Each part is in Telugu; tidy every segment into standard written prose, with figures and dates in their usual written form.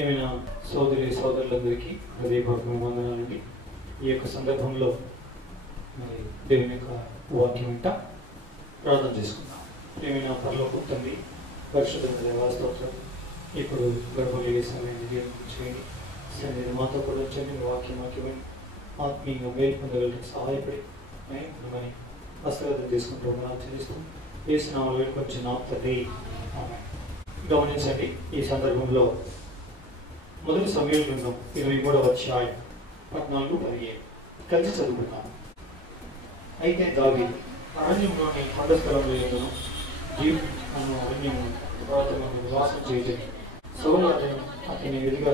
ఏమైనా సోదరులందరికీ హృదయపూర్వక వందనాలండి. ఈ యొక్క సందర్భంలో మరి దేవుని యొక్క వాక్యం వెంట ప్రార్థన చేసుకుందాం. ఏమైనా పరలోకపు తండ్రి, పరిశుద్ధమైన దేవా స్తోత్రం. ఇప్పుడు గర్భంలో సమయాన్ని చేయండి. సరే మాతో కూడా వచ్చండి. మీ వాక్యమని ఆత్మీయంగా మేలు పొందగలరికి సహాయపడి మిమ్మల్ని హస్తగతం చేసుకుంటూ మనం చెల్లిస్తాం. వేసిన వేడుకొచ్చిన తండ్రి. గమనించండి, ఈ సందర్భంలో మొదటి సమూయేలు గ్రంథం 23వ అధ్యాయం 14-17 కలిసి చదువుకున్నాం. అయితే దావీదు అరణ్యంలోని కొండ స్థలంలో ఏదను జీవ్ అను అరణ్యము పర్వతమును నివాసం చేయలేదు. సౌలు అతని ఎదుగా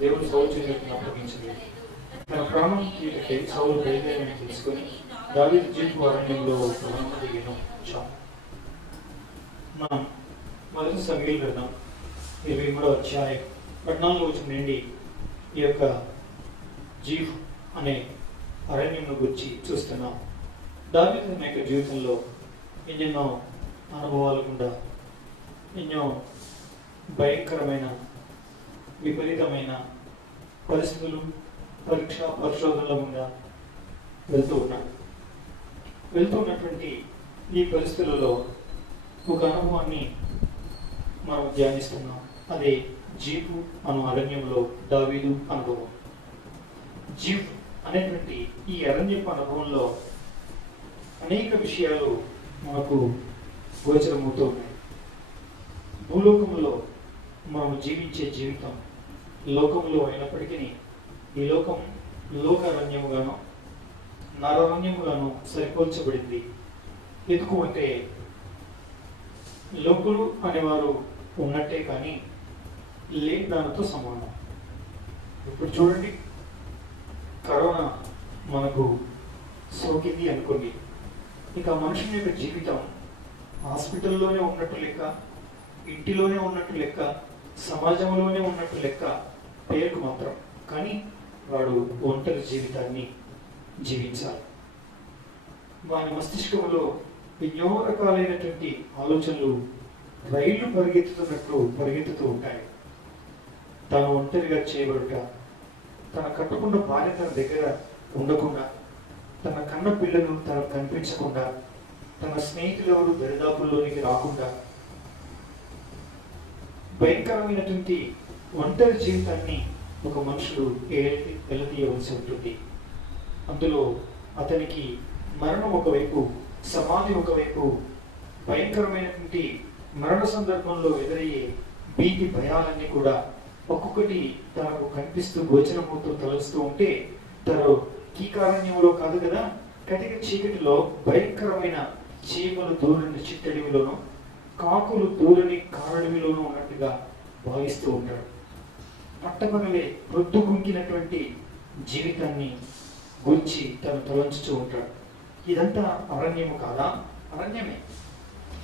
దేవుని సౌలు చేతులను అప్పగించలేదు. తన ప్రాణం తీరికై సౌలు బయలుదేరని తెలుసుకొని దావీదు జీపు అరణ్యంలో దిగను. మనం మొదటి సమూయేలు గ్రంథం 23వ అధ్యాయం 14వ వచనం నుండి ఈ యొక్క జీవ్ అనే అరణ్యంను గురించి చూస్తున్నాం. దావీదు యొక్క జీవితంలో ఎన్నెన్నో అనుభవాలు గుండా, ఎన్నో భయంకరమైన విపరీతమైన పరిస్థితులు, పరిశోధనల గుండా వెళ్తున్నటువంటి ఈ పరిస్థితులలో ఒక అనుభవాన్ని మనం ధ్యానిస్తున్నాం. అదే జీపు అను అరణ్యంలో దావీదు అనుభవం. జీప్ అనేటువంటి ఈ అరణ్యపు అనుభవంలో అనేక విషయాలు మనకు గోచరమవుతూ ఉన్నాయి. భూలోకంలో మనం జీవించే జీవితం లోకంలో అయినప్పటికీ ఈ లోకం లోకారణ్యముగాను నరారణ్యముగాను సరిపోల్చబడింది. ఎందుకు అంటే లోకులు అనేవారు ఉన్నట్టే కానీ లేని దానితో సమానం. ఇప్పుడు చూడండి, కరోనా మనకు సోకింది అనుకోండి, ఇక మనుషుని యొక్క జీవితం హాస్పిటల్లోనే ఉన్నట్టు లెక్క, ఇంటిలోనే ఉన్నట్టు లెక్క, సమాజంలోనే ఉన్నట్టు లెక్క పేరుకు మాత్రం. కానీ వాడు ఒంటరి జీవితాన్ని జీవించాలి. వాని మస్తిష్కంలో ఎన్నో రకాలైనటువంటి ఆలోచనలు రైళ్లు పరిగెత్తుతూ ఉంటాయి. తాను ఒంటరిగా చేయబడుట, తన కట్టుకున్న భార్య తన దగ్గర ఉండకుండా, తన కన్న పిల్లలు తనకు కనిపించకుండా, తన స్నేహితులు ఎవరు దరిదాపుల్లోనికి రాకుండా భయంకరమైనటువంటి ఒంటరి జీవితాన్ని ఒక మనుషుడు ఎల్లదీయవలసి ఉంటుంది. అందులో అతనికి మరణం ఒకవైపు, సమాధి ఒకవైపు, భయంకరమైనటువంటి మరణ సందర్భంలో ఎదురయ్యే భీతి భయాలన్నీ కూడా ఒక్కొక్కటి తనకు కనిపిస్తూ గోచరమవుతూ తలుస్తూ ఉంటే, తను కీకారణ్యంలో కాదు కదా, కటిక చీకటిలో భయంకరమైన చీమలు దూరని చిట్టడివిలోనూ, కాకులు దూరని కారడవిలోనూ ఉన్నట్టుగా భావిస్తూ ఉంటాడు. పట్టపగలే రొద్దు గుంకినటువంటి జీవితాన్ని గురించి తను తలంచుతూ ఉంటాడు. ఇదంతా అరణ్యము కాదా? అరణ్యమే.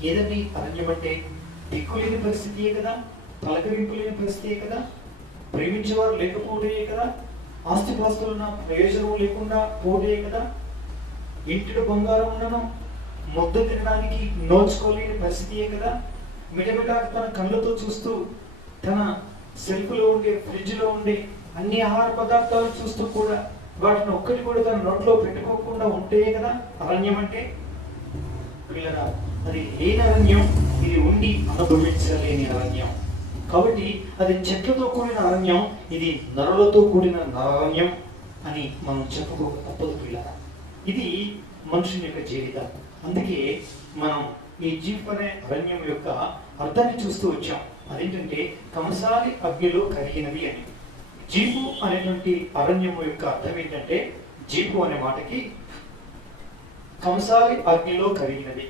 ఏదండి అరణ్యం అంటే? దిక్కులేని పరిస్థితియే కదా, పలకరింపు లేని పరిస్థితియే కదా, ప్రేమించేవారు లేకపోతే కదా, ఆస్తిపాస్తులున్న ప్రయోజనం లేకుండా పోతే కదా, ఇంటిలో బంగారం ఉండడం ముద్ద తినడానికి నోచుకోలేని పరిస్థితియే కదా, మిటమిట తన కళ్ళతో చూస్తూ తన సెల్ఫ్లో ఉండే ఫ్రిడ్జ్లో ఉండే అన్ని ఆహార పదార్థాలు చూస్తూ కూడా వాటిని ఒక్కటి కూడా తన నోట్లో పెట్టుకోకుండా ఉంటే కదా అరణ్యం అంటే. పిల్లరా, అది లేని అరణ్యం, ఇది ఉండి అనుభవించలేని అరణ్యం. కాబట్టి అది చెట్లతో కూడిన అరణ్యం, ఇది నరులతో కూడిన నరరణ్యం అని మనం చెప్పుకోక తప్పదు పిల్లరా. ఇది మనుషుని యొక్క జీవితం. అందుకే మనం ఈ జీప్ అనే అరణ్యం యొక్క అర్థాన్ని చూస్తూ వచ్చాం. అదేంటంటే కంసాలి అగ్నిలో కరిగినది అని. జీపు అనేటువంటి అరణ్యము యొక్క అర్థం ఏంటంటే, జీపు అనే మాటకి కంసాలి అగ్నిలో కరిగినది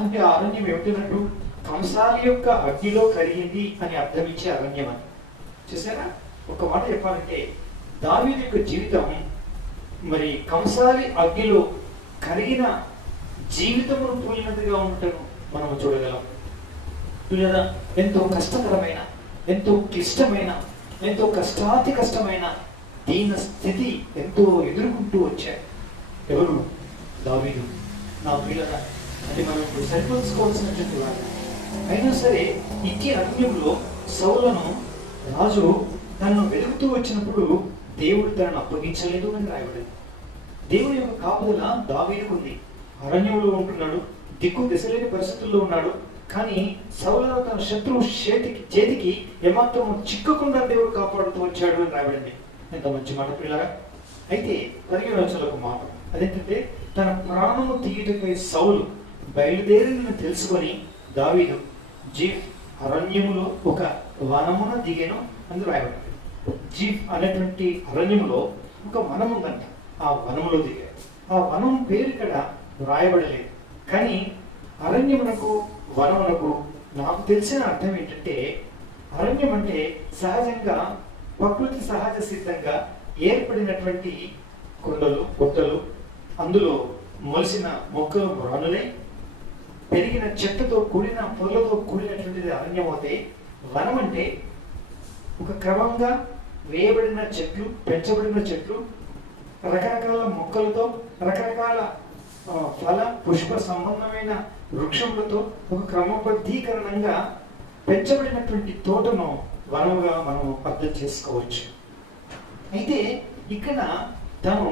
అంటే ఆ అరణ్యం ఏమిటన్నట్టు, కంసాలి యొక్క అగ్నిలో కరిగింది అని అర్థం ఇచ్చే అరణ్యం అని. చూసారా? ఒక మాట చెప్పాలంటే దావీదు యొక్క జీవితం మరి కంసాలి అగ్నిలో కరిగిన జీవితమును పోలినట్టుగా ఉండటం మనం చూడగలం. లేదా ఎంతో కష్టకరమైన, ఎంతో క్లిష్టమైన, ఎంతో కష్టాతి కష్టమైన దీన స్థితి ఎంతో ఎదుర్కొంటూ వచ్చాడు. ఎవరు? దావీదు. నా పిల్లల అది మనం సరిపోల్చుకోవాల్సినటువంటి వాళ్ళు. అయినా సరే ఇట్టి అరణ్యంలో సౌలను రాజు తనను వెలుగుతూ వచ్చినప్పుడు దేవుడు తనను అప్పగించలేదు అని రాయబడింది. దేవుని యొక్క కాపుదల దావీదుకు ఉంది. అరణ్యంలో ఉంటున్నాడు, దిక్కు దిశలేని పరిస్థితుల్లో ఉన్నాడు. కానీ సౌలు తన శత్రువు చేతికి ఏమాత్రం చిక్కకుండా దేవుడు కాపాడుతూ వచ్చాడు అని రాయబడింది. ఎంత మంచి మాట పిల్లరా. అయితే 15వ వచనంలో ఒక మాట, అదేంటంటే తన ప్రాణము తీయుటకై సౌలు బయలుదేరిన తెలుసుకొని దావీదు జీఫ్ అరణ్యములో ఒక వనమున దిగెను అని రాయబడింది. జీఫ్ అనేటువంటి అరణ్యములో ఒక వనం ఉందంట. ఆ వనములో దిగాడు. ఆ వనం పేరు ఇక్కడ రాయబడలేదు. కానీ అరణ్యమునకు వనమునకు నాకు తెలిసిన అర్థం ఏంటంటే, అరణ్యం అంటే సహజంగా ప్రకృతి సహజ సిద్ధంగా ఏర్పడినటువంటి కొండలు, గుట్టలు, అందులో మొలిసిన మొక్కలు రానులే, పెరిగిన చెట్టుతో కూడిన పొదలతో కూడినటువంటిది అరణ్యం అవుతే, వనం అంటే ఒక క్రమంగా వేయబడిన చెట్లు, పెంచబడిన చెట్లు, రకరకాల మొక్కలతో, రకరకాల ఫల పుష్ప సంబంధమైన వృక్షములతో ఒక క్రమబద్ధీకరణంగా పెంచబడినటువంటి తోటను వనముగా మనం అర్థం చేసుకోవచ్చు. అయితే ఇక్కడ తను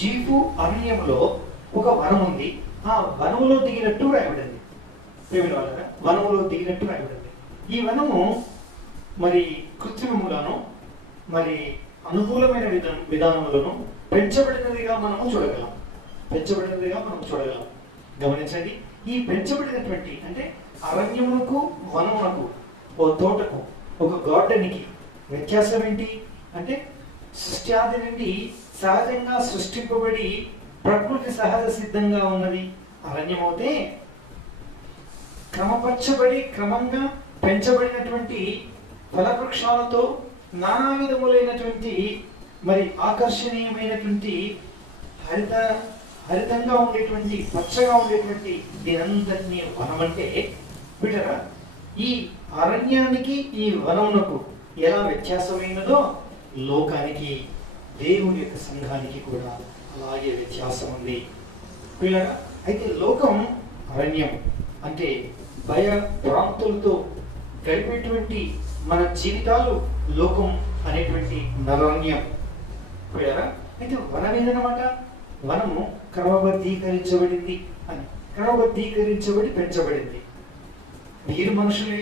జీఫు అరణ్యంలో ఒక వనం ఉంది, ఆ వనములో దిగినట్టు రాయబడింది. వనములో దిగినట్టు రాయబడింది. ఈ వనము మరి కృత్రిమములను మరి అనుకూలమైన విధానములను పెంచబడినదిగా మనము చూడగలం. గమనించండి, ఈ పెంచబడినటువంటి అంటే అరణ్యమునకు వనమునకు, ఓ తోటకు, ఒక గార్డెన్కి వ్యత్యాసం ఏంటి అంటే, సృష్ట్యాది నుండి సహజంగా సృష్టింపబడి ప్రకృతి సహజ సిద్ధంగా ఉన్నది అరణ్యం అవుతే, క్రమపరచబడి క్రమంగా పెంచబడినటువంటి ఫలవృక్షాలతో నానా విధములైనటువంటి మరి ఆకర్షణీయమైనటువంటి హరితంగా ఉండేటువంటి, పచ్చగా ఉండేటువంటి దీనంతటినీ వనం అంటే బిడ్డరా, ఈ అరణ్యానికి ఈ వనమునకు ఎలా వ్యత్యాసమైనదో లోకానికి, దేవుని యొక్క సంఘానికి కూడా అలాగే వ్యత్యాసం ఉంది పిల్లరా. అయితే లోకం అరణ్యం అంటే భయ ప్రాంతులతో గడిపేటువంటి మన జీవితాలు లోకం అనేటువంటి నరణ్యం పిల్లరా. అయితే వనం ఏదన్నమాట, వనము క్రమబద్ధీకరించబడింది అని, క్రమబద్ధీకరించబడి పెంచబడింది. మీరు మనుషులే,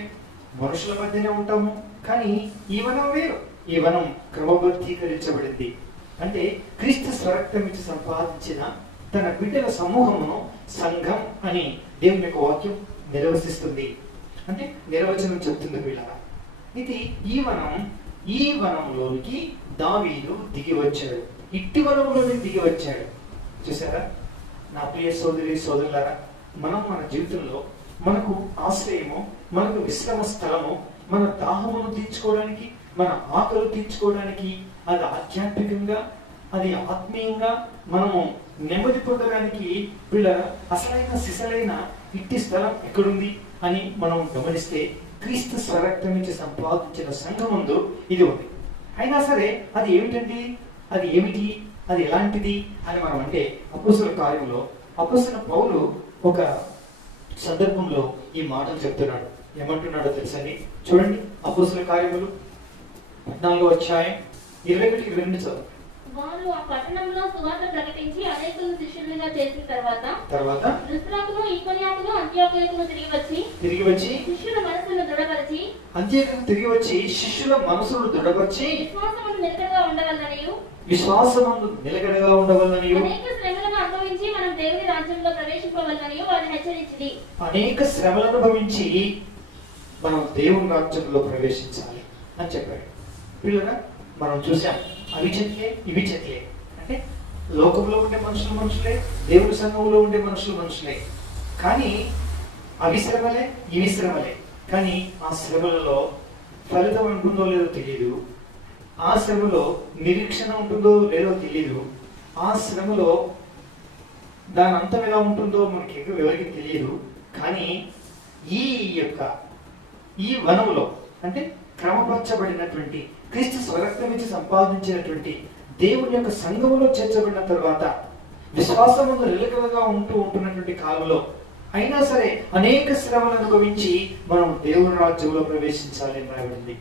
మనుషుల మధ్యనే ఉంటాము, కానీ ఈ వనం వేరు. ఈ వనం క్రమబద్ధీకరించబడింది అంటే క్రీస్తు స్వరక్తం ఇచ్చి సంపాదించిన తన బిడ్డల సమూహమును సంఘం అని దేవుని యొక్క వాక్యం నిర్వచిస్తుంది. అంటే నిర్వచనం చెప్తుంది పిల్లరా. ఇది ఈ వనంలోనికి దావీదు దిగి వచ్చాడు. ఇట్టి వనంలోనికి దిగి వచ్చాడు. చూసారా నా ప్రియ సోదరి సోదరులారా, మనం మన జీవితంలో మనకు ఆశ్రయము, మనకు విశ్రమ స్థలము, మన దాహమును తీర్చుకోవడానికి, మన ఆకలి తీర్చుకోవడానికి, అది ఆధ్యాత్మికంగా, అది ఆత్మీయంగా మనము నెమ్మది పొందడానికి వీళ్ళ అసలైన సిసలైన ఇట్టి స్థలం ఎక్కడుంది అని మనం గమనిస్తే, క్రీస్తు స్వరక్తం నుంచి సంపాదించిన సంఘమందు ఇది ఉంది. అయినా సరే అది ఏమిటండి, అది ఏమిటి, అది ఎలాంటిది అని మనం అంటే, అపోస్తలుల కార్యంలో అపోస్తలుడైన పౌలు ఒక సందర్భంలో ఈ మాటలు చెప్తున్నాడు. ఏమంటున్నాడో తెలుసండి, చూడండి. అపోస్తలుల కార్యములు 14వ అధ్యాయం 21-22 చదువు. వారు ఆ పట్టణంలో సువార్త ప్రకటించి అనేకులను శిష్యులుగా చేసిన తర్వాత లుస్త్రాకును, ఈకొనియాకును, అంతియోకయకును తిరిగి వచ్చి శిష్యుల మనసులను దృఢపరిచి విశ్వాసమందు నిలకడగా ఉండవలననియు అనేక శ్రమలను అనుభవించి మనం దేవుని రాజ్యంలో ప్రవేశింపవలననియు వారిని హెచ్చరించింది. అనేక శ్రమలను అనుభవించి మనం దేవుని రాజ్యంలో ప్రవేశించాలి అని చెప్పాడు. పిల్లరా, మనం చూసాం, అవి చెట్లే ఇవి చెట్లే అంటే లోకంలో ఉండే మనుషులే, దేవుని సంఘంలో ఉండే మనుషులే. కానీ అవి శ్రమలే ఇవి శ్రమలే. కానీ ఆ శ్రమలలో ఫలితం ఉంటుందో లేదో తెలియదు, ఆ శ్రమలో నిరీక్షణ ఉంటుందో లేదో తెలియదు, ఆ శ్రమలో దాని అంతం ఎలా ఉంటుందో మనకి ఎవరికి తెలియదు. కానీ ఈ వనంలో అంటే క్రమపరచబడినటువంటి క్రీస్తు స్వరక్తం నుంచి సంపాదించినటువంటి దేవుని యొక్క సంఘములో చేర్చబడిన తర్వాత విశ్వాసమును నిలకడగా ఉంటున్నటువంటి కాలంలో అయినా సరే అనేక శ్రమలను అనుభవించి మనం దేవుని రాజ్యంలో ప్రవేశించాలి అని రాయబడింది.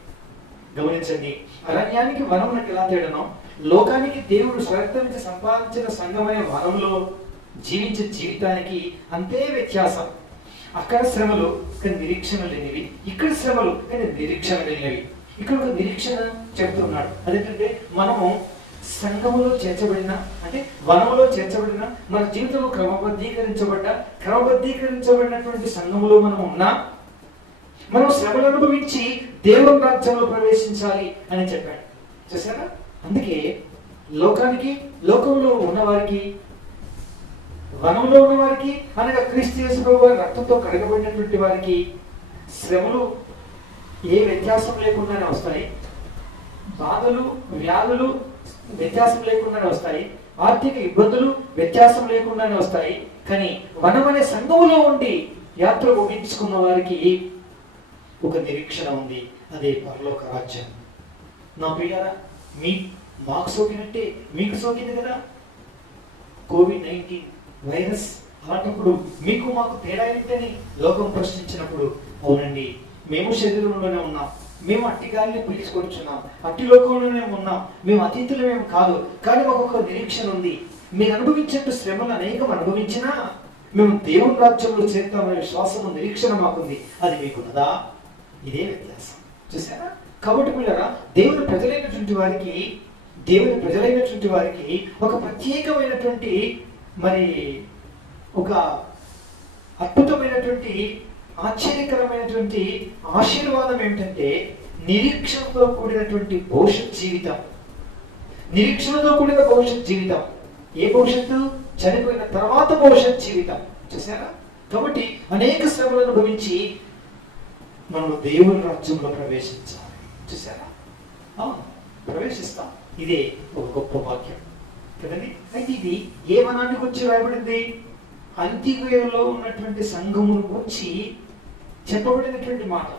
గమనించండి, అరణ్యానికి వనమునకు ఎలా తేడనో లోకానికి దేవుడు స్వరక్తం నుంచి సంపాదించిన సంఘమైన వనంలో జీవించే జీవితానికి అంతే వ్యత్యాసం. అక్కడ శ్రమలు కానీ నిరీక్షణ లేనివి, ఇక్కడ శ్రమలు కానీ నిరీక్షణ లేనివి. ఇక్కడ ఒక నిరీక్షణ చెప్తున్నాడు, అదేంటంటే మనము సంఘములో చేర్చబడిన అంటే వనములో చేర్చబడిన మన జీవితంలో క్రమబద్ధీకరించబడినటువంటి సంఘములో మనం ఉన్నా మనం శ్రమలు అనుభవించి దేవుని రాజ్యంలో ప్రవేశించాలి అని చెప్పాడు. చూసారా? అందుకే లోకంలో ఉన్నవారికి, వనంలో ఉన్న వారికి అనగా క్రీస్తు యేసు ప్రభువు వారి రక్తంతో కడగబడినటువంటి వారికి శ్రమలు ఏ వ్యత్యాసం లేకుండానే వస్తాయి, బాధలు వ్యాధులు వ్యత్యాసం లేకుండానే వస్తాయి, ఆర్థిక ఇబ్బందులు వ్యత్యాసం లేకుండానే వస్తాయి. కానీ వనం అనే సంఘములో ఉండి యాత్ర ముగించుకున్న వారికి ఒక నిరీక్షణ ఉంది, అదే పరలోక రాజ్యం. నా ప్రియారా, మాకు సోకినట్టే మీకు సోకింది కదా కోవిడ్-19 వైరస్. అలాంటప్పుడు మీకు మాకు తేడా ఏంటని లోకం ప్రశ్నించినప్పుడు, అవునండి మేము శరీరంలోనే ఉన్నాం, మేము అట్టి గాలిని పీల్చుకొచ్చున్నాం, అట్టి లోకంలోనే ఉన్నాం, మేము అతిథులమేం కాదు, కానీ మాకు ఒక నిరీక్షణ ఉంది. మీరు అనుభవించేట్టు శ్రమలు అనేకం అనుభవించినా మేము దేవుని రాజ్యంలో చేరుతామనే విశ్వాసము నిరీక్షణ మాకుంది. అది మీకున్నదా? ఇదే వ్యత్యాసం. చూసారా? కాబట్టి పిల్లరా, దేవుని ప్రజలైనటువంటి వారికి ఒక ప్రత్యేకమైనటువంటి మరి ఒక అద్భుతమైనటువంటి ఆశ్చర్యకరమైనటువంటి ఆశీర్వాదం ఏమిటంటే నిరీక్షణతో కూడినటువంటి భవిష్యత్ జీవితం. నిరీక్షణతో కూడిన భవిష్యత్ జీవితం. ఏ భవిష్యత్తు? చనిపోయిన తర్వాత భవిష్యత్ జీవితం. చూసారా? కాబట్టి అనేక శ్రమలను అనుభవించి మనం దేవుని రాజ్యంలో ప్రవేశించాలి. చూసారా? ప్రవేశిస్తాం. ఇదే ఒక గొప్ప వాక్యం కదండి. అయితే ఇది ఏ వనాన్ని గురించి రాయబడింది? అంత్యొకయలో ఉన్నటువంటి సంఘమును గురించి చెప్పబడినటువంటి మాట.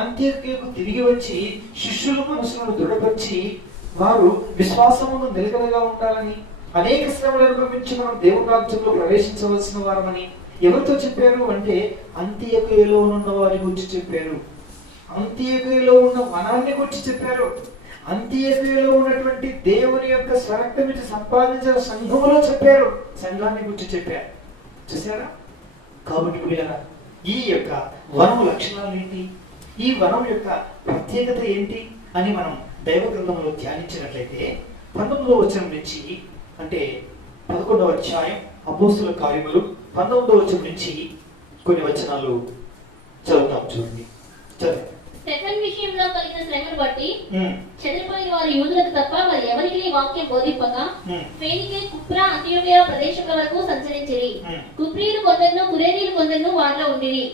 అంత్యొకయకు తిరిగి వచ్చి శిష్యుల మనసులను దృఢపరిచి వారు విశ్వాసమును నిలకడగా ఉండాలని, అనేక శ్రమలు అనుభవించి మనం దేవుని రాజ్యంలో ప్రవేశించవలసిన వారమని ఎవరితో చెప్పారు అంటే అంత్యొకయలో ఉన్న వారి గురించి చెప్పారు. అంత్యొకయలో ఉన్న వనాన్ని గురించి చెప్పారు. అంత్యొకయలో ఉన్నటువంటి దేవుని యొక్క స్వరక్తం నుంచి సంపాదించిన సంఘములో చెప్పారు. సంఘాన్ని గురించి చెప్పారు. చూసారా? కాబట్టి పిల్లరా, ఈ యొక్క వనం లక్షణాలు ఏంటి, ఈ వనం యొక్క ప్రత్యేకత ఏంటి అని మనం దైవ గ్రంథంలో ధ్యానించినట్లయితే 19వ వచనం నుంచి అంటే 11వ అధ్యాయం అపోస్తుల కార్యములు 19వ వచనం నుంచి కొన్ని వచనాలు చదువుతాం. చూడండి, చదువు. స్టెఫెన్ విషయంలో కలిగిన శ్రమను బట్టి చెదిరిపోయిన వారు యూదులకు తప్ప మరి ఎవరికి వాక్యం బోధింపగా ఫేనికే, కుప్రా, అంతియోకియా ప్రదేశముల వరకు సంచరించిరి. కుప్రీయులు కొందరును కురేనీయులు కొందరును వారిలో ఉండిరి.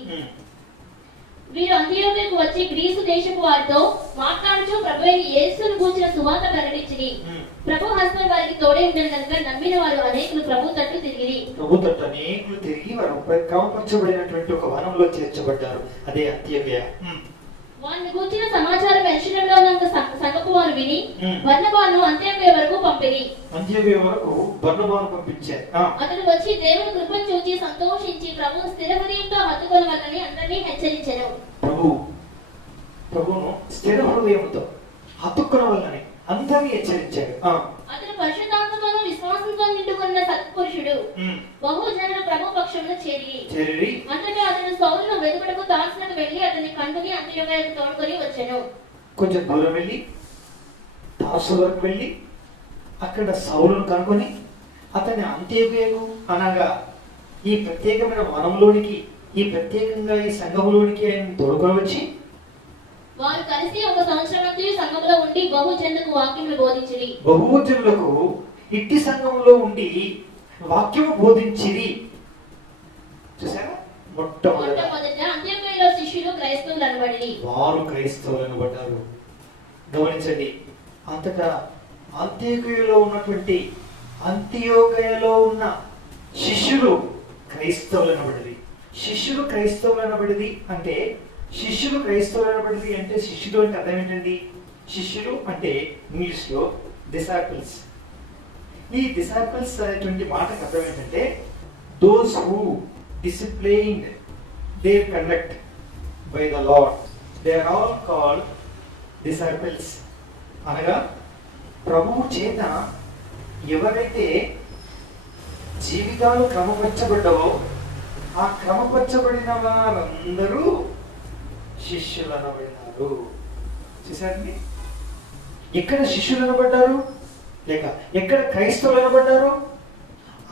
వీరు అంతియోకియాకు వచ్చి గ్రీసు దేశపు వారితో మాట్లాడుచు ప్రభువైన యేసును గూర్చిన సువార్త ప్రకటించిరి. ప్రభు హస్తం వారికి తోడే ఉండేది కనుక నమ్మిన వారు అనేకులు ప్రభు తట్టు తిరిగి వారు క్రమపరచబడినటువంటి ఒక వనంలో చేర్చబడ్డారు. అదే అంత్యొకయ. వారిని గూర్చిన సమాచారం యెరూషలేములో ఉన్న సంఘపు వారు విని బర్నబాను అంత్యొకయ వరకు పంపిరి. అంత్యొకయ వరకు బర్నబాను పంపించారు. అతడు వచ్చి దేవుని కృపను చూచి సంతోషించి ప్రభు స్థిర హృదయంతో హత్తుకొనవలెనని అందరినీ హెచ్చరించెను. ప్రభువును స్థిర హృదయంతో హత్తుకొనవలెనని అందరినీ హెచ్చరించాడు. అతడు పరిశుద్ధాత్మతోను విశ్వాసంతో నిండుకున్న సత్పురుషుడు. బహు జనులు ప్రభు పక్షమున చేరి అంతటా అతడు సౌలును వెతుకుటకు తార్సునకు వెళ్లి అతన్ని కంటుని అంత్యొకయకు తోడుకొని వచ్చెను. కొంచెం దూరం వెళ్ళి తార్సు వరకు వెళ్ళి అక్కడ సౌలును కనుకొని అతన్ని అంత్యొకయకు అనగా ఈ ప్రత్యేకమైన వనంలోనికి, ఈ ప్రత్యేకంగా ఈ సంఘములోనికి ఆయన తోడుకొని వచ్చి వారు కలిసి ఒక సంవత్సరమంతయు సంఘములో ఉండి బహుజనులకు వాక్యములు బోధించిరి. బహుజనులకు ఇట్టి సంఘములో ఉండి వాక్యము బోధించిరి. చూసారా? మొట్టమొదట అంత్యొకయలో శిష్యులు క్రైస్తవులు అనబడిరి. వారు క్రైస్తవులు అనబడ్డారు. గమనించండి, అంతటా అంత్యొకయలో ఉన్న శిష్యులు క్రైస్తవులు అనబడిరి. శిష్యులు క్రైస్తవులు అనబడిరి అంటే శిష్యులు అంటే శిష్యులు అంటే అర్థం ఏంటండి? శిష్యులు అంటే ఇంగ్లీష్ లో డిసైపుల్స్. ఈ డిసైపుల్స్ అనేటువంటి మాటకు అర్థం ఏంటంటే those who disciplined their conduct by the Lord. They are all called disciples అనగా ప్రభువు చేత ఎవరైతే జీవితాలు క్రమపరచబడ్డావో ఆ క్రమపరచబడిన వారందరూ శిష్యులు అనబడినారు. చూసారండి, ఎక్కడ శిష్యులు అనబడ్డారు లేక ఎక్కడ క్రైస్తవులు అనబడ్డారు?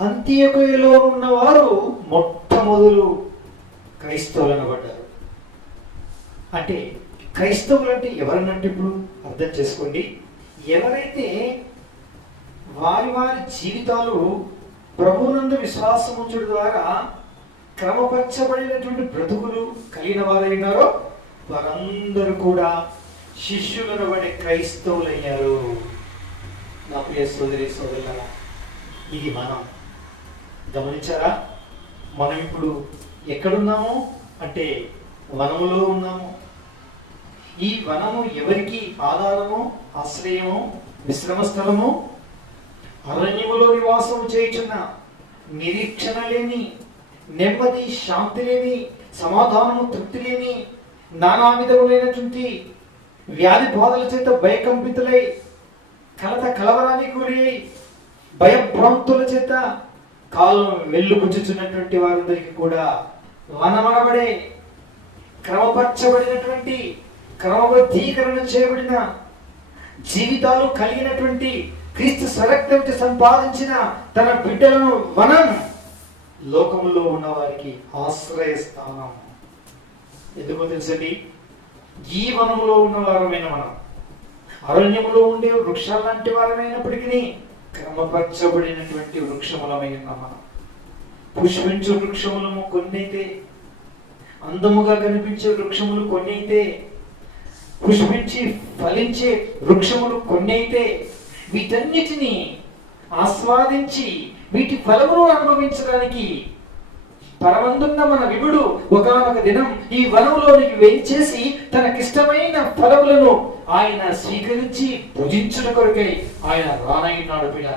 అంత్యోకయలో ఉన్నవారు మొట్టమొదలు క్రైస్తవులు అనబడ్డారు. అంటే క్రైస్తవులు అంటే ఎవరనంటే ఇప్పుడు అర్థం చేసుకోండి, ఎవరైతే వారి వారి జీవితాలు ప్రభువునందు విశ్వాసం ఉంచడం ద్వారా క్రమపరచబడినటువంటి బ్రతుకులు కలిగిన వారైనారో వారందరూ కూడా శిష్యులు అనబడే క్రైస్తవులయ్యారు. నా ప్రియ సోదరి సోదరులారా, ఇది మనం గమనించారా? మనం ఇప్పుడు ఎక్కడున్నాము అంటే వనములో ఉన్నాము. ఈ వనము ఎవరికి ఆధారము, ఆశ్రయము, విశ్రమ స్థలము? అరణ్యములో నివాసం చేయుచున్న నిరీక్షణ లేని, నెమ్మది శాంతి లేని, సమాధానము తృప్తి లేని, నానా విధములైనటువంటి వ్యాధి బాధల చేత భయకంపితులై కలత కలవరానికి గురి భయభ్రాంతుల చేత కాలం వెల్లుబుచ్చుచున్నటువంటి వారందరికీ కూడా వనమనబడే క్రమపరచబడినటువంటి క్రమబద్ధీకరణ చేయబడిన జీవితాలు కలిగినటువంటి క్రీస్తు స్వరక్తంతో సంపాదించిన తన బిడ్డలను మనం లోకంలో ఉన్న వారికి ఆశ్రయ స్థానం. ఎందుకో తెలుసండి, ఈ వనములో ఉన్న వారమైన మనం అరణ్యములో ఉండే వృక్షాలు లాంటి వారమైనప్పటికీ క్రమపరచబడినటువంటి వృక్షములమైన మనం. పుష్పించు వృక్షములము కొన్నైతే, అందముగా కనిపించే వృక్షములు కొన్నైతే, పుష్పించి ఫలించే వృక్షములు కొన్నైతే, వీటన్నిటినీ ఆస్వాదించి వీటి ఫలమును అనుభవించడానికి పరమందున్న మన విభుడు ఒకానొక దినం ఈ వనములోనికి వేయించేసి తనకిష్టమైన ఫలములను ఆయన స్వీకరించి భుజించుట కొరకై ఆయన రానయ్యున్నాడు. పిల్ల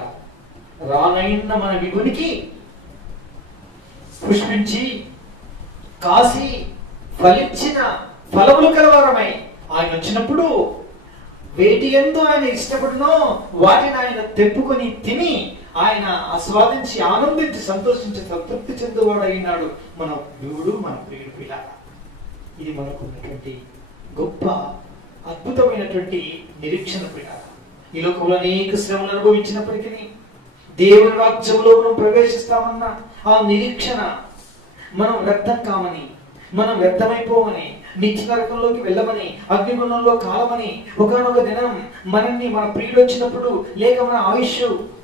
రానయ్యున్న మన విభునికి పుష్పించి కాసి ఫలించిన ఫలములు కలవారమై ఆయన వచ్చినప్పుడు వేటి యందు ఆయన ఇష్టపడినో వాటిని ఆయన తెప్పుకొని తిని ఆయన ఆస్వాదించి ఆనందించి సంతోషించి సంతృప్తి చెందువాడు అయినాడు మన దేవుడు, మన ప్రియుడు. పిల్ల ఇది మనకు ఉన్నటువంటి గొప్ప అద్భుతమైనటువంటి నిరీక్షణ. పిల్ల ఈ లోకంలో అనేక శ్రమలు అనుభవించినప్పటికీ దేవుని రాజ్యంలో మనం ప్రవేశిస్తామన్న ఆ నిరీక్షణ, మనం వ్యర్థం కామని, మనం వ్యర్థమైపోమని, నిత్య నరకంలోకి వెళ్ళమని, అగ్నిగుణంలో కాలమని, ఒకనొక దినం మనల్ని మన ప్రియుడు వచ్చినప్పుడు లేక మన ఆయుష్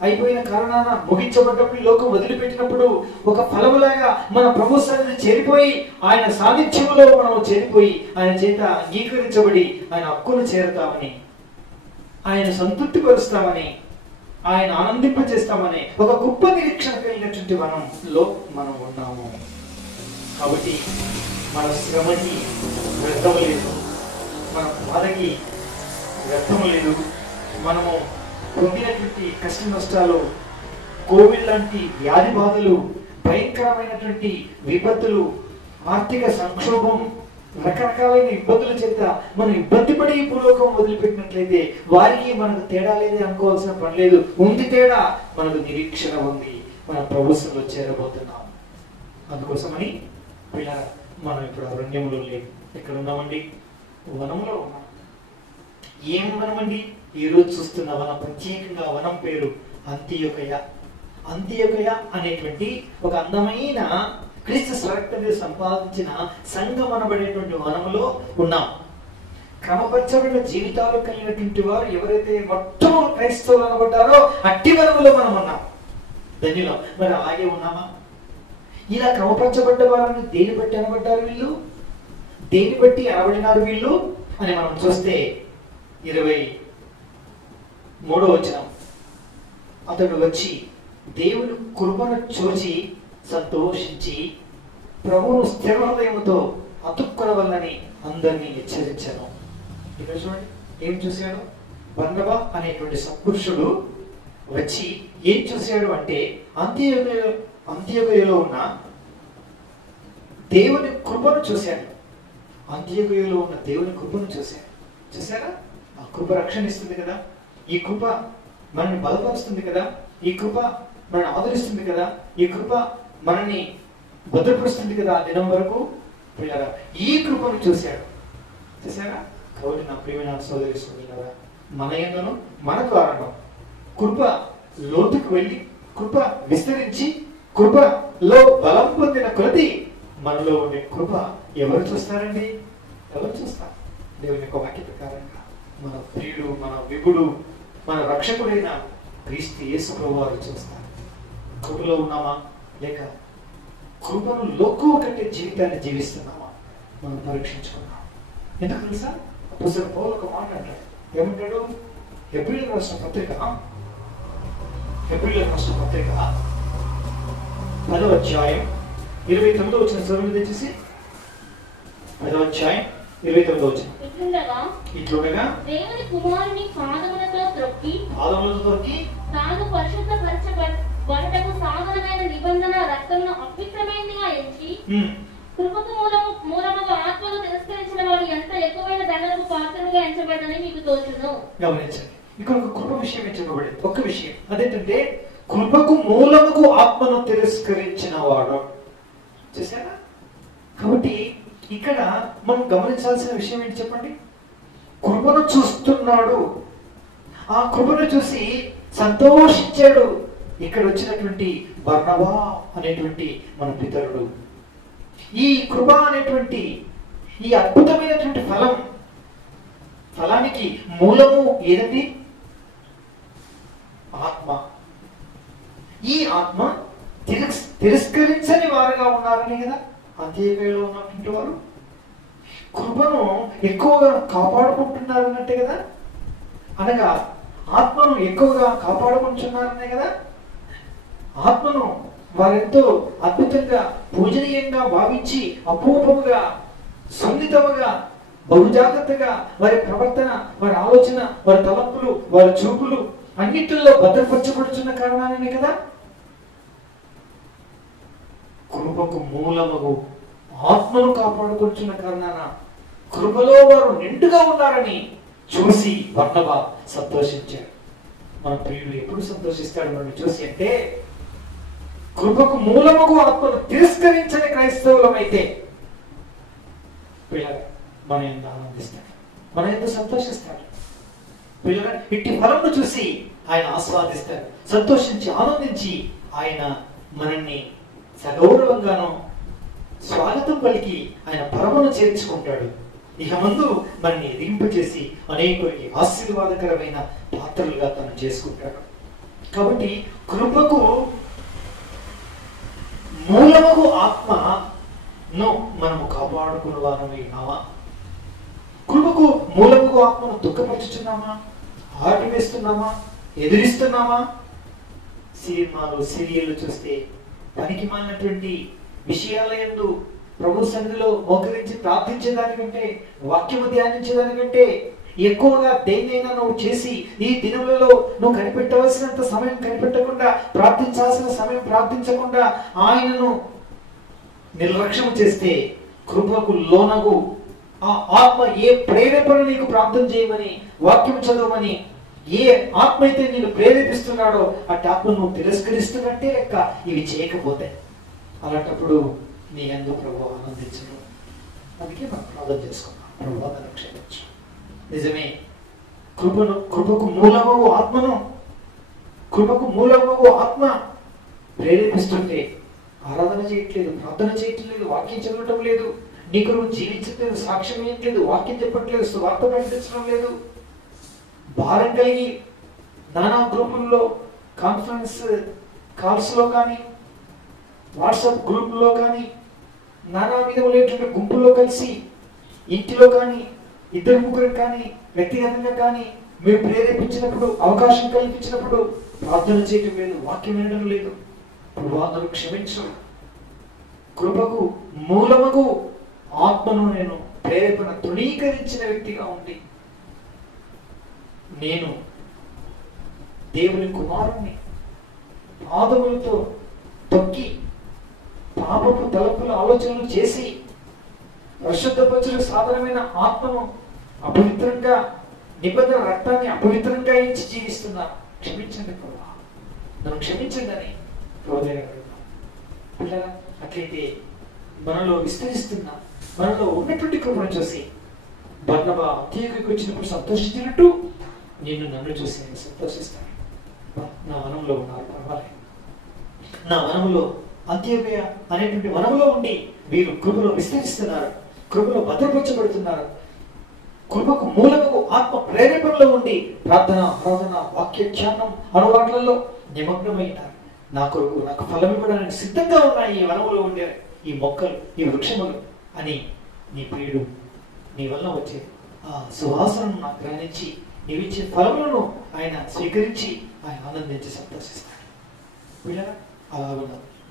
అయిపోయిన కారణాన ముగించబడ్డప్పుడు, లోకం వదిలిపెట్టినప్పుడు ఒక ఫలములాగా మన ప్రభు సన్నిధిని చేరిపోయి ఆయన సాన్నిధ్యంలో మనం చేరిపోయి ఆయన చేత అంగీకరించబడి ఆయన హక్కును చేరుతామని, ఆయన సంతృప్తి పరుస్తామని, ఆయన ఆనందింపచేస్తామని ఒక గొప్ప నిరీక్షణ కలిగినటువంటి వనంలో మనం ఉన్నాము. కాబట్టి మన శ్రమకి వ్యర్థము లేదు, మన బాధకి వ్యర్థము లేదు. మనము పొందినటువంటి కష్ట నష్టాలు, కోవిడ్ లాంటి వ్యాధి బాధలు, భయంకరమైనటువంటి విపత్తులు, ఆర్థిక సంక్షోభం, రకరకాలైన ఇబ్బందుల చేత మనం ఇబ్బంది పడి ఈ భూలోకం వదిలిపెట్టినట్లయితే వారికి మనకు తేడా లేదే అనుకోవాల్సిన పని లేదు. ఉంది తేడా, మనకు నిరీక్షణ ఉంది, మన ప్రభుత్వంలో చేరబోతున్నాం. అందుకోసమని పిల్లల మనం ఇప్పుడు అరణ్యంలో లేదు, ఎక్కడ ఉన్నామండి? వనంలో ఉన్నాం. ఏం వనం అండి? ఈరోజు చూస్తున్న వనం, ప్రత్యేకంగా వనం పేరు అంత్యోకయ. అంత్యోకయ అనేటువంటి ఒక అందమైన క్రీస్తు స్వరక్తంగా సంపాదించిన సంఘం అనబడేటువంటి వనములో ఉన్నాం. క్రమపరచబడిన జీవితాలు కలిగినటువంటి వారు ఎవరైతే మొట్టమొదటి క్రైస్తవులు అనబడ్డారో అట్టి వనములో మనం ఉన్నాం. ధన్యులం. మరి అలాగే ఉన్నామా? ఇలా క్రమపరచబడ్డ వారిని దేని బట్టి అనబడ్డారు వీళ్ళు, దేని బట్టి అనబడినారు వీళ్ళు అని మనం చూస్తే 23వ వచనం, అతడు వచ్చి దేవుని కృపను చూచి సంతోషించి ప్రభువును స్థిర హృదయముతో అతుక్కొనవలనని అందరినీ హెచ్చరించాను. ఇక్కడ చూడండి, ఏం చూశాడు? బర్నబా అనేటువంటి సత్పురుషుడు వచ్చి ఏం చూశాడు అంటే అంత్యోకయలో ఉన్న దేవుని కృపను చూశాడు. అంత్యోకయలో ఉన్న దేవుని కృపను చూశాడు. చూసారా? ఆ కృప రక్షణ ఇస్తుంది కదా, ఈ కృప మనల్ని బలపరుస్తుంది కదా, ఈ కృప మనల్ని ఆదరిస్తుంది కదా, ఈ కృప మనల్ని భద్రపరుస్తుంది కదా ఆ దినం వరకు. పిల్లరా, ఈ కృపను చూశాడు. చూసారా? కాబట్టి నా ప్రియమైన సోదరి సోదరులారా, మన యందును మన ద్వారాను కృప లోతుకు వెళ్ళి కృప విస్తరించి కృపలో బలం పొందిన కొలది మనలో ఉండే కృప ఎవరు చూస్తారండి? ఎవరు చూస్తారు? దేవుని యొక్క వాక్య ప్రకారంగా మన ప్రియుడు, మన విభుడు, మన రక్షకుడైన క్రీస్తు యేసు ప్రభువు వారు చూస్తారు. కృపలో ఉన్నామా లేక కృపను లోకువ కంటే జీవితాన్ని జీవిస్తున్నామా మనం పరీక్షించుకున్నాం. ఎందుకు తెలుసా? అపోస్తలుడు పౌలు ఒక మాట అంటాడు. ఏమంటాడు? హెబ్రీయులకు రాసిన పత్రిక 10వ అధ్యాయం 29వ వచనం చదువు తెచ్చేసి. 10వ అధ్యాయం 29వ వచనం. ఇట్లుండగా దేవుని కుమారుని పాదములతో త్రొక్కి తాను పరిశుద్ధపరచబడుటకు సాధనమైన నిబంధన రక్తమును అపవిత్రమైనదిగా ఎంచి కృపకు మూలముగా ఆత్మను తిరస్కరించిన వాడు ఎంత ఎక్కువైన దండనకు పాత్రలుగా ఎంచబడని మీకు తోచును. గమనించండి, ఇక్కడ ఒక కృప విషయం చెప్పబడింది. ఒక విషయం అదేంటంటే కృపకు మూలముకు ఆత్మను తిరస్కరించిన వాడు. చూసారా? కాబట్టి ఇక్కడ మనం గమనించాల్సిన విషయం ఏంటి చెప్పండి? కృపను చూస్తున్నాడు, ఆ కృపను చూసి సంతోషించాడు. ఇక్కడ వచ్చినటువంటి బర్నబా అనేటువంటి మన పితరుడు ఈ కృప అనేటువంటి ఈ అద్భుతమైనటువంటి ఫలానికి మూలము ఏదండి? ఆత్మ. ఈ ఆత్మ తిరస్కరించని వారుగా ఉన్నారని కదా అంత్యవేళలో ఉన్నటువంటి వారు కృపను ఎక్కువగా కాపాడుకుంటున్నారన్నట్టే కదా. అనగా ఆత్మను ఎక్కువగా కాపాడుకుంటున్నారనే కదా. ఆత్మను వారెంతో అద్భుతంగా పూజనీయంగా భావించి అపూర్వముగా సున్నితముగా బహుజాగ్రత్తగా వారి ప్రవర్తన, వారి ఆలోచన, వారి తలంపులు, వారి చూపులు అన్నిటిలో భద్రపరచబడుతున్న కారణాలనే కదా. కృపకు మూలముగు ఆత్మను కాపాడుకుంటున్న కారణాన కృపలో వారు నిండుగా ఉన్నారని చూసి బర్నబా సంతోషించాడు. మన ప్రియుడు ఎప్పుడు సంతోషిస్తాడు మనం చూసి అంటే, కృపకు మూలముగు ఆత్మను తిరస్కరించని క్రైస్తవులమైతే పిల్లలు మన ఎంత ఆనందిస్తాడు, మన ఎంత సంతోషిస్తాడు. పిల్లలు ఇట్టి ఫలమును చూసి ఆయన ఆస్వాదిస్తాడు, సంతోషించి ఆనందించి ఆయన మనల్ని సగౌరవంగానో స్వాగతం పలికి ఆయన పరమను చేర్చుకుంటాడు. ఇక ముందు మనల్ని ఎదింపచేసి అనేకులకి ఆశీర్వాదకరమైన పాత్రలుగా తను చేసుకుంటాడు. కాబట్టి కృపకు మూలముగు ఆత్మను మనము కాపాడుకున్న వారమైనామా? కృపకు మూలముగు ఆత్మను దుఃఖపరుచుతున్నామా? ఆపివేస్తున్నామా? ఎదిరిస్తున్నామా? సినిమాలు సీరియళ్ళు చూస్తే పనికి మాలినటువంటి విషయాల యందు ప్రభు సన్నిధిలో మోకరించి ప్రార్థించేదానికంటే, వాక్యము ధ్యానించేదానికంటే ఎక్కువగా దేన్నైనా నువ్వు చేసి ఈ దినములలో నువ్వు కనిపెట్టవలసినంత సమయం కనిపెట్టకుండా, ప్రార్థించాల్సిన సమయం ప్రార్థించకుండా ఆయనను నిర్లక్ష్యం చేస్తే కృపకు లోనగు ఆ ఆత్మ ఏ ప్రేరేపణ నీకు ప్రార్థన చేయమని, వాక్యం చదవమని ఏ ఆత్మ అయితే నేను ప్రేరేపిస్తున్నాడో అటు ఆత్మ నువ్వు తిరస్కరిస్తున్నట్టే లెక్క ఇవి చేయకపోతే. అలాంటప్పుడు నీ యందు ప్రభు ఆనందించడు. అందుకే మనం ప్రార్థన చేసుకున్నాం, ప్రభు నన్ను క్షమించు. నిజమే, కృపకు మూలమగు ఆత్మ ప్రేరేపిస్తుంటే ఆరాధన చేయట్లేదు, ప్రార్థన చేయట్లేదు, వాక్యం చదవటం లేదు, నీకు నువ్వు జీవించట్లేదు, సాక్ష్యం వేయట్లేదు, వాక్యం చెప్పట్లేదు, స్వార్థ ప్రకటించడం లేదు, భారం కలిగి నానా గ్రూపుల్లో కాన్ఫరెన్స్ కాల్స్లో కానీ వాట్సాప్ గ్రూపుల్లో కానీ నానా విధములైనటువంటి గుంపుల్లో కలిసి ఇంటిలో కానీ ఇద్దరు ముగ్గురు కానీ వ్యక్తిగతంగా కానీ మీరు ప్రేరేపించినప్పుడు, అవకాశం కల్పించినప్పుడు ప్రార్థన చేయటం లేదు, వాక్యం వినడం లేదు. ప్రభువాను క్షమించు. కృపకు మూలముగు ఆత్మను నేను ప్రేరేపణ తృణీకరించిన వ్యక్తిగా ఉండి నేను దేవుని కుమారుణ్ణి పాదములతో తొక్కి పాపపు తలపుల ఆలోచనలు చేసి పరిశుద్ధపరచుటకు సాధనమైన ఆత్మను అపవిత్రంగా నిబంధన రక్తాన్ని అపవిత్రంగా ఇచ్చి జీవిస్తున్నాను, క్షమించండి ప్రభువా, నన్ను క్షమించండి అని ప్రభు దగ్గర అడుగుతాం. పిల్లరా, అట్లయితే మనలో విస్తరిస్తున్న, మనలో ఉన్నటువంటి కృపను చూసి బర్నబా అంత్యోక్యకు వచ్చినప్పుడు సంతోషించినట్టు నన్ను చూసి నేను సంతోషిస్తాను. నా వనంలో ఉన్నారు, పర్వాలేదు. నా వనంలో అంత్యోక్య అనేటువంటి వనంలో ఉండి వీరు కృపలో విస్తరిస్తున్నారు, కృపలో భద్రపరచబడుతున్నారు, కృపకు మూలము ఆత్మ ప్రేరేపణలో ఉండి ప్రార్థన, ఆరాధన, వాక్యఖ్యానం అనువాట్లలో నిమగ్నమైనారు. నా కొరకు నాకు ఫలం ఇవ్వడానికి సిద్ధంగా ఉన్నాయి ఈ వనములో ఉండే ఈ మొక్కలు, ఈ వృక్షములు అని నీ ప్రియుడు నీ వల్ల వచ్చే ఆ సువాసనను నాకు గ్రహించి నీవిచ్చే ఫలములను ఆయన స్వీకరించి ఆయన ఆనందించి సంతోషిస్తాడు. వీళ్ళ అలాగ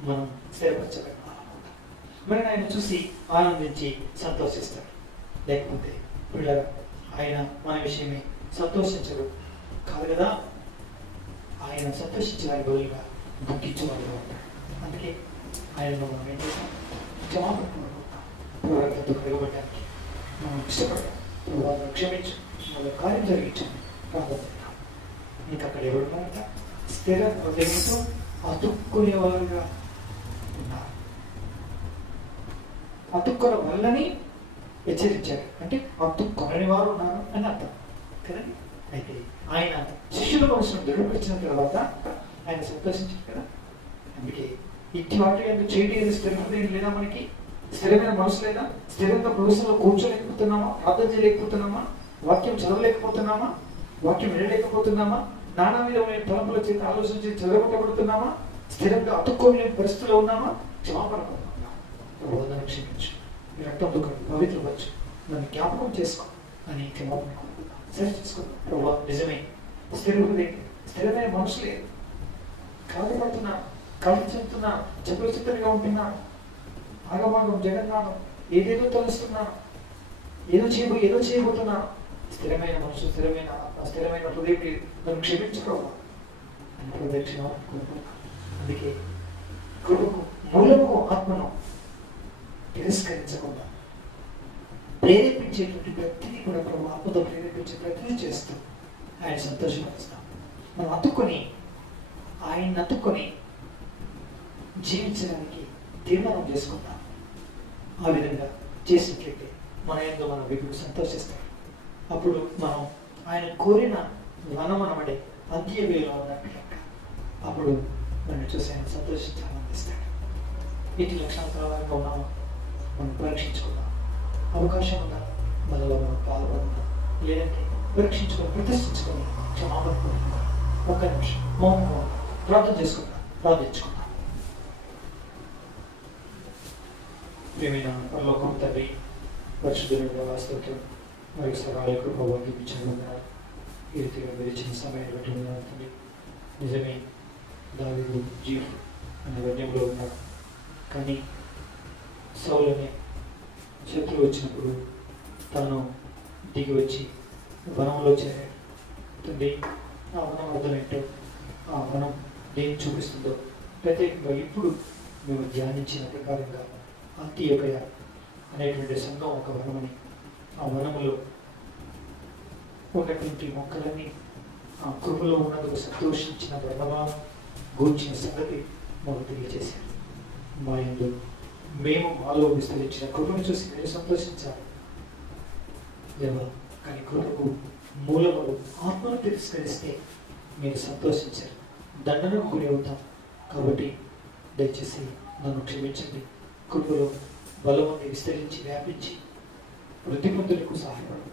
మనం స్థిరపరచబడిన మరి ఆయన చూసి ఆనందించి సంతోషిస్తాడు. లేకపోతే వీళ్ళ ఆయన మన విషయమే సంతోషించడు కాదు కదా, ఆయన సంతోషించడానికి బదులుగా దుఃఖించేవాడుగా ఉంటాడు. అందుకే ఆయనను మనం ఏం చేస్తాం, క్షమాపణతో కలగబడడానికి మనం ఇష్టపడతాం. వాళ్ళని క్షమించు, వాళ్ళ కార్యం జరిగించండి ప్రార్థన. ఇంకా అక్కడ ఎవరున్నారంట, స్థిర హృదయంతో అతుక్కునేవారుగా ఉన్నారు. అతుక్కుల వల్లని హెచ్చరించారు, అంటే అతుక్కొనని వారు ఉన్నారు అని అర్థం కదండి. అయితే ఆయన శిష్యుల మనసును దృఢపరిచిన తర్వాత ఆయన సంతోషించారు కదా. అందుకే ఇట్టి వాటి ఎందుకు చేయడం స్థిర హృదయం లేదా, మనకి స్థిరమైన మనసు లేదా, స్థిరంగా ప్రవేశంలో కూర్చోలేకపోతున్నామా, ప్రార్థన చేయలేకపోతున్నామా, వాక్యం చదవలేకపోతున్నామా, వాక్యం వినలేకపోతున్నామా, నానా విధమైన తలంపుల చేత ఆలోచన చేసి చదవబడుతున్నామా, స్థిరంగా అతుక్కోలేని పరిస్థితిలో ఉన్నామా, క్షమాపణ పొందాం. క్షమించు, మీ రక్తంతో పవిత్రపరచు, నన్ను జ్ఞాపకం చేసుకో అని క్షమాపణ సరి చేసుకున్నాం. ప్రభావ నిజమే, స్థిర హృదయం, స్థిరమైన మనసు లేదు, కాదుపడుతున్నాను, కళ్ళు చెందుతున్నాను, చెప్పులు చిత్తడిగా ఉంటున్నాను, ఆగమాగం జగన్నాగం ఏదేదో తలుస్తున్నాను, ఏదో చేయబోతున్నాను. స్థిరమైన మనసు, స్థిరమైన ఆత్మ, స్థిరమైన హృదయం నన్ను క్షమించుకోవా అని ప్రదక్షిణ. అందుకే కృపకు మూలముకు ఆత్మను తిరస్కరించకుండా ప్రేరేపించేటువంటి ప్రతిదీ కూడా ప్రభు ఆత్మతో ప్రేరేపించే ప్రతిదీ చేస్తూ ఆయన సంతోషపరుస్తాం. మనం ఆయన్ని అతుక్కొని జీవించడానికి తీర్మానం చేసుకుంటాం. ఆ విధంగా చేసినట్లయితే మన యందు మన విధుడు సంతోషిస్తాడు. అప్పుడు మనం ఆయన కోరిన వనమనబడే అంత్యవేలో ఉన్నట్టు అప్పుడు నన్ను చూసి ఆయన సంతోషించి ఆనందిస్తాడు. వీటి లక్షణాంతరాలుగా ఉన్నామా మనం పరీక్షించుకుందాం. అవకాశం ఉందా మనలో మనం పాల్గొందాం, లేదంటే పరీక్షించుకొని ప్రదర్శించుకొని క్షమాపణ కోరుకుందాం. ఒక్క నిమిషం మౌనంగా ప్రార్థన ప్రార్థించుకుందాం. ప్రియమైన పరలోకపు తండ్రి, పరిశుద్ధుడైన వాస్తవం మరియు సరాల కృప వాగ్యమించడం ఈ రీతిగా మీరు ఇచ్చిన సమయాన్ని బట్టి తండ్రి. నిజమే, దావీదు జీఫ్ అనే వన్యంలో ఉన్నాడు, కానీ సౌలనే శత్రువు వచ్చినప్పుడు తాను దిగి వచ్చి వనంలో చేరాడు. తండ్రి, ఆ వనం అర్థమేంటో, ఆ వనం దేన్ని చూపిస్తుందో ప్రత్యేకంగా ఇప్పుడు మేము ధ్యానించిన ప్రకారంగా అంత్యోకయ అనేటువంటి సంఘం ఒక వనమని, ఆ వనములో ఉన్నటువంటి మొక్కలన్నీ ఆ కృపలో ఉన్నందుకు సంతోషించిన బర్నబాను గూర్చిన సంగతి మాకు తెలియజేశారు. మా యందు మేము మాలో విస్తరించిన కృపను చూసి మీరు సంతోషించాలి దేవా. కానీ కృపకు మూలములు ఆత్మను తిరస్కరిస్తే మీరు సంతోషించారు, దండనకు గురి అవుతాం. కాబట్టి దయచేసి నన్ను క్షమించండి. కృపలో బలముని విస్తరించి వ్యాపించి వృద్ధి పొందుటకు సహాయపడు.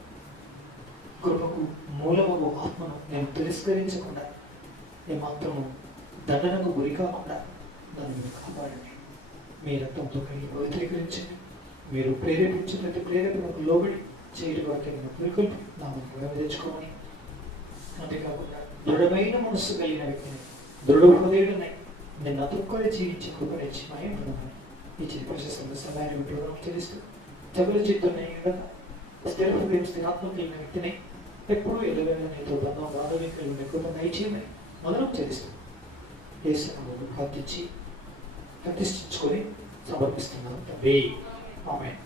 కృపకు మూలము ఆత్మను నేను తిరస్కరించకుండా, ఏమాత్రము దండనకు గురి కాకుండా నన్ను మీరు కాపాడండి. మీ రక్తంతో కలిగి పవిత్రీకరించండి. మీరు ప్రేరేపించి ప్రతి ప్రేరేపణకు లోబడి చేయడం వరకు పురుకులు నామని తెచ్చుకోమని, అంతేకాకుండా దృఢమైన మనస్సు కలిగిన వ్యక్తిని, దృఢ హృదయుడిని నేను అతుక్కొని జీవించి కృపనిచ్చి మాయం పొందమని ఈ చిన్న ప్రశస్తంగా సమయాన్ని వింటున్నాం తెలుస్తూ జబల చిత్తున్న స్థిర హృదయం, స్థిరాత్మ కలిగిన వ్యక్తిని ఎప్పుడూ ఎదురైన నీతో బంధం బాధలు కలిగిన కృప నైచేయమని మొదలు తెలుస్తూ దేశాన్ని ప్రార్థించి ప్రతిష్ఠించుకొని సమర్పిస్తున్నాం తండ్రి. ఆమేన్.